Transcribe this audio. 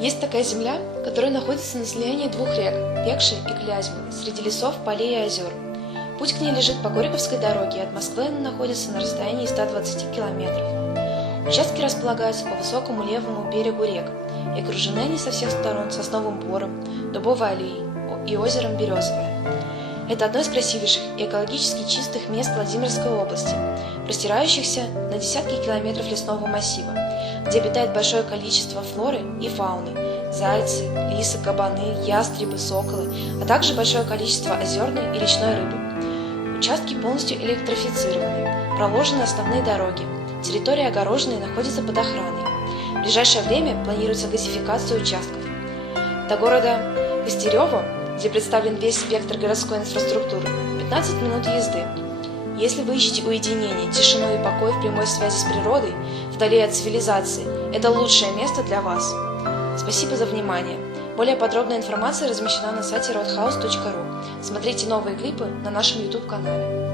Есть такая земля, которая находится на слиянии двух рек – Пекши и Клязьмы, среди лесов, полей и озер. Путь к ней лежит по Горьковской дороге, и от Москвы она находится на расстоянии 120 километров. Участки располагаются по высокому левому берегу рек, и окружены они со всех сторон сосновым бором, дубовой аллеей и озером Березовое. Это одно из красивейших и экологически чистых мест Владимирской области, простирающихся на десятки километров лесного массива, где обитает большое количество флоры и фауны – зайцы, лисы, кабаны, ястребы, соколы, а также большое количество озерной и речной рыбы. Участки полностью электрифицированы, проложены основные дороги, территория огорожена и находится под охраной. В ближайшее время планируется газификация участков. До города Костерево, где представлен весь спектр городской инфраструктуры, 15 минут езды. Если вы ищете уединение, тишину и покой в прямой связи с природой, вдали от цивилизации, это лучшее место для вас. Спасибо за внимание. Более подробная информация размещена на сайте roadhouse.ru. Смотрите новые клипы на нашем YouTube-канале.